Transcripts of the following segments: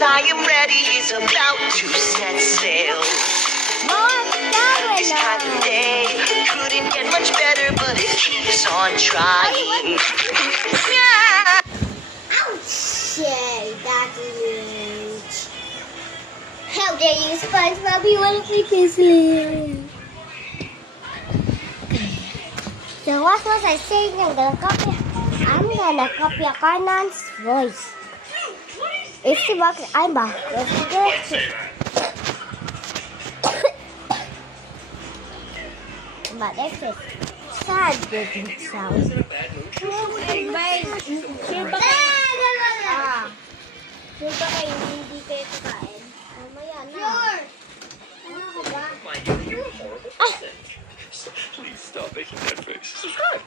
I am ready, he's about to set sail. This kind of day couldn't get much better, but it keeps on trying. Yeah. Ouch! That is. How dare you, SpongeBob? You want to make me sleep? So what was I saying? I'm gonna copy Kanan's voice. If she walks, I'm back. But this is sad looking sound. Sure ba kayo hindi kayo kakain? Mamaya na. Sure! Please stop making that face. Subscribe.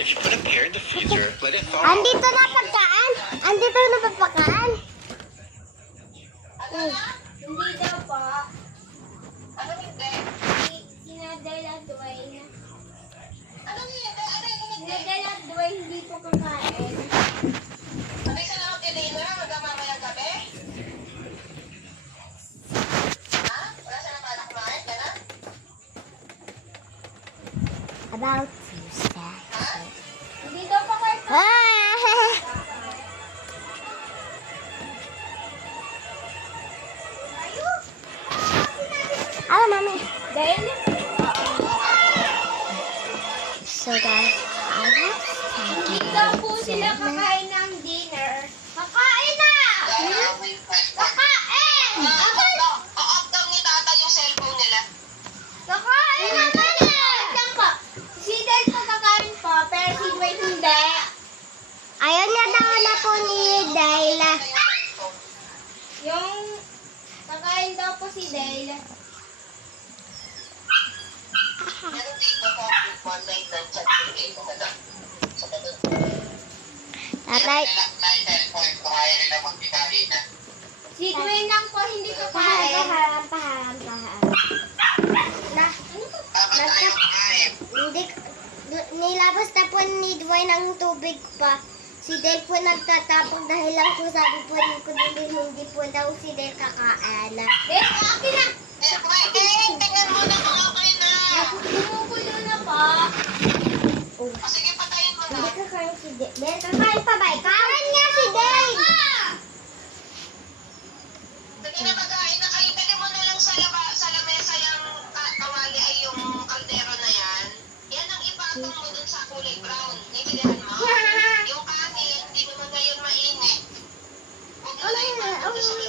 If you put a pear in the freezer, let it thaw. Andito na pagkaan. Andito na pagkaan. Hindi daw po. Ano hindi? Sinadala Dwayne. Ano hindi? Sinadala Dwayne hindi po kakain. Sabi ka lang kay Lena, magmamaya gabi? Ha? Wala siya na pala kumain? Gano'n? About to start. Hindi daw po kayo. Hello, Mommy. Dahil So, guys, I have hindi daw po sila kakain ng dinner. Kakain na! Kakain! Off daw ni tata yung cellphone nila. Kakain na pala! Lang po. Si Del po kakain po, pero si Dwayne hindi. Ayaw niya daw na po ni Dayla. Yung kakain daw po si Del. Meron dito sa one night ng chat dito sa ganun. Tatay, Kaya nila magkikain na. Si Dwayne lang po hindi kakain. paharap. Na, Bakit tayo kakain? hindi, nilabas na po ni Dwayne ang tubig pa. Si Del po nagtatapong dahil lang po sabi po ni Kudulim, hindi po daw si Del kakain. Del, akin na! Tingnan mo na kung okay na. Kumukulo na po. Oh, Sige, patayin mo na. hindi kakain si Del. Del, kakain pa ba ikaw?